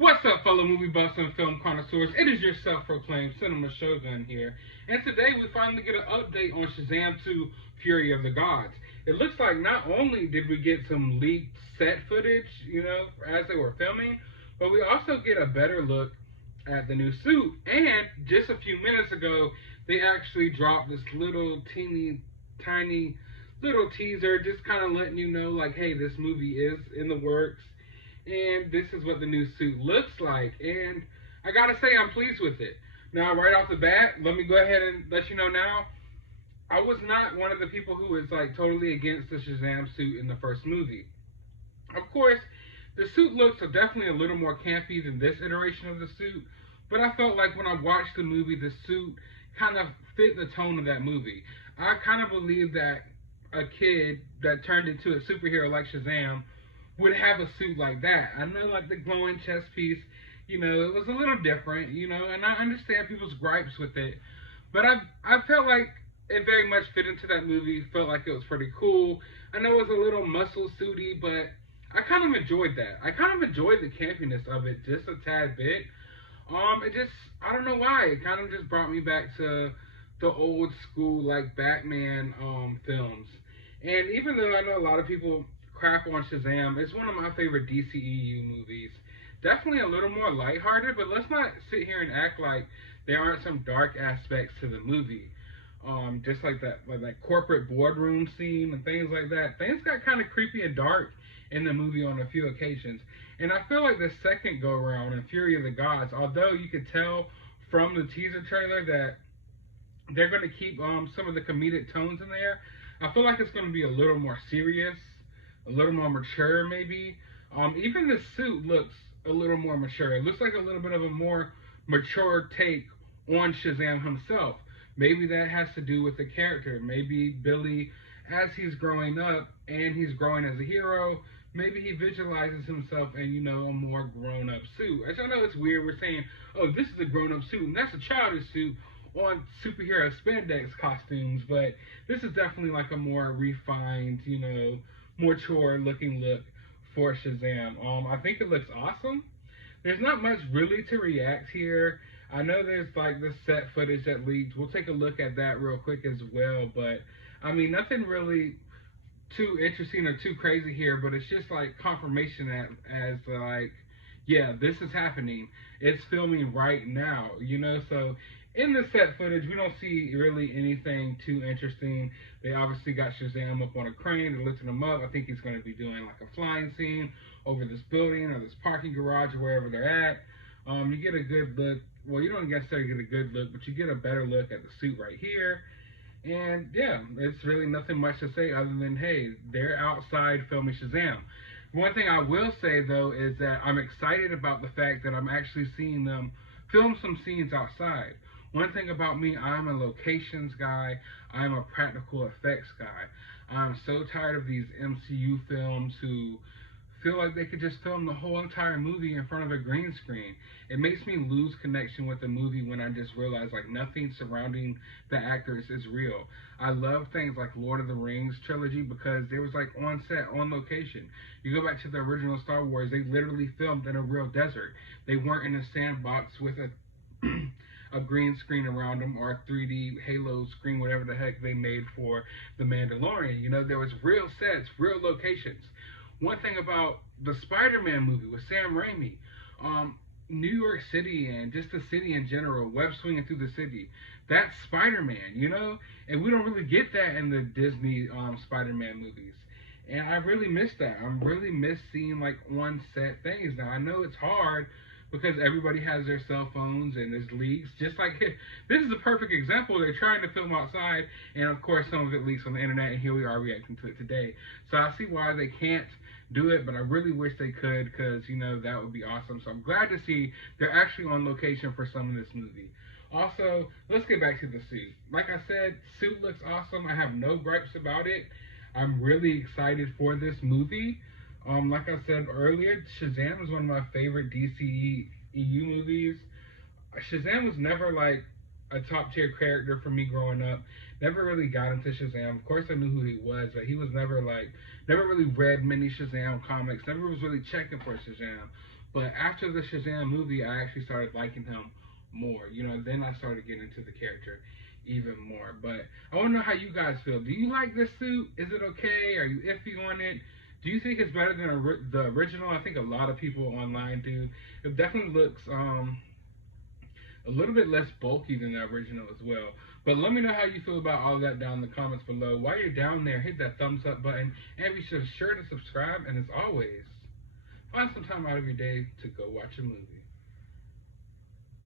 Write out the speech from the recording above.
What's up, fellow movie buffs and film connoisseurs? It is your self-proclaimed cinema shogun here, and today we finally get an update on Shazam 2: Fury of the Gods. It looks like not only did we get some leaked set footage, as they were filming, but we also get a better look at the new suit. And just a few minutes ago, they actually dropped this little teeny tiny little teaser, just kind of letting you know, like, hey, this movie is in the works and this is what the new suit looks like. And I gotta say, I'm pleased with it. Now, right off the bat, let me go ahead and let you know now, I was not one of the people who was like totally against the Shazam suit in the first movie. Of course, the suit looks definitely a little more campy than this iteration of the suit, but I felt like when I watched the movie, the suit kind of fit the tone of that movie. I kind of believe that a kid that turned into a superhero like Shazam would have a suit like that. I know, like, the glowing chest piece, it was a little different, and I understand people's gripes with it, but I felt like it very much fit into that movie. Felt like it was pretty cool. I know it was a little muscle suity, but I kind of enjoyed that. I kind of enjoyed the campiness of it just a tad bit. It just, I don't know why, it kind of just brought me back to the old school, like, Batman films. And even though I know a lot of people crap on Shazam, it's one of my favorite DCEU movies. Definitely a little more lighthearted, but let's not sit here and act like there aren't some dark aspects to the movie. Just like that corporate boardroom scene and things like that. Things got kind of creepy and dark in the movie on a few occasions. And I feel like the second go around in Fury of the Gods, although you could tell from the teaser trailer that they're going to keep some of the comedic tones in there, I feel like it's going to be a little more serious, a little more mature, maybe. Even the suit looks a little more mature. It looks like a little bit of a more mature take on Shazam himself. Maybe that has to do with the character. Maybe Billy, as he's growing up and he's growing as a hero, maybe he visualizes himself in, a more grown-up suit. I know it's weird. We're saying, oh, this is a grown-up suit, and that's a childish suit on superhero spandex costumes, but this is definitely like a more refined, mature looking look for Shazam. I think it looks awesome. There's not much really to react here. I know there's like the set footage that leaked. We'll take a look at that real quick as well, but I mean, nothing really too interesting or too crazy here, but it's just like confirmation as like, yeah, this is happening. It's filming right now, so in the set footage, we don't see really anything too interesting. They obviously got Shazam up on a crane. They're lifting him up. I think he's going to be doing like a flying scene over this building or this parking garage or wherever they're at. You get a good look. Well, you don't necessarily get a good look, but you get a better look at the suit right here. And yeah, it's really nothing much to say other than, hey, they're outside filming Shazam. One thing I will say, though, is that I'm excited about the fact that I'm actually seeing them film some scenes outside. One thing about me, I'm a locations guy. I'm a practical effects guy. I'm so tired of these MCU films who feel like they could just film the whole entire movie in front of a green screen. It makes me lose connection with the movie when I just realize like nothing surrounding the actors is real. I love things like Lord of the Rings trilogy because they was like on set, on location. You go back to the original Star Wars, they literally filmed in a real desert. They weren't in a sandbox with a a green screen around them or a 3D Halo screen, whatever the heck they made for The Mandalorian. There was real sets, real locations. One thing about the Spider-Man movie with Sam Raimi, New York City and just the city in general, web swinging through the city, that's Spider-Man, and we don't really get that in the Disney Spider-Man movies. And I really miss that. I really miss seeing like on set things. Now I know it's hard because everybody has their cell phones and there's leaks. Just like, this is a perfect example. They're trying to film outside, and of course some of it leaks on the internet, and here we are reacting to it today. So I see why they can't do it, but I really wish they could because, that would be awesome. So I'm glad to see they're actually on location for some of this movie. Also, let's get back to the suit. Like I said, suit looks awesome. I have no gripes about it. I'm really excited for this movie. Like I said earlier, Shazam is one of my favorite DCEU movies. Shazam was never like a top tier character for me growing up. Never really got into Shazam. Of course I knew who he was, but he was never really read many Shazam comics. Never was really checking for Shazam. But after the Shazam movie, I actually started liking him more. You know, then I started getting into the character even more. But I want to know how you guys feel. Do you like this suit? Is it okay? Are you iffy on it? Do you think it's better than the original? I think a lot of people online do. It definitely looks a little bit less bulky than the original as well. But let me know how you feel about all of that down in the comments below. While you're down there, hit that thumbs up button and be sure to subscribe. And as always, find some time out of your day to go watch a movie.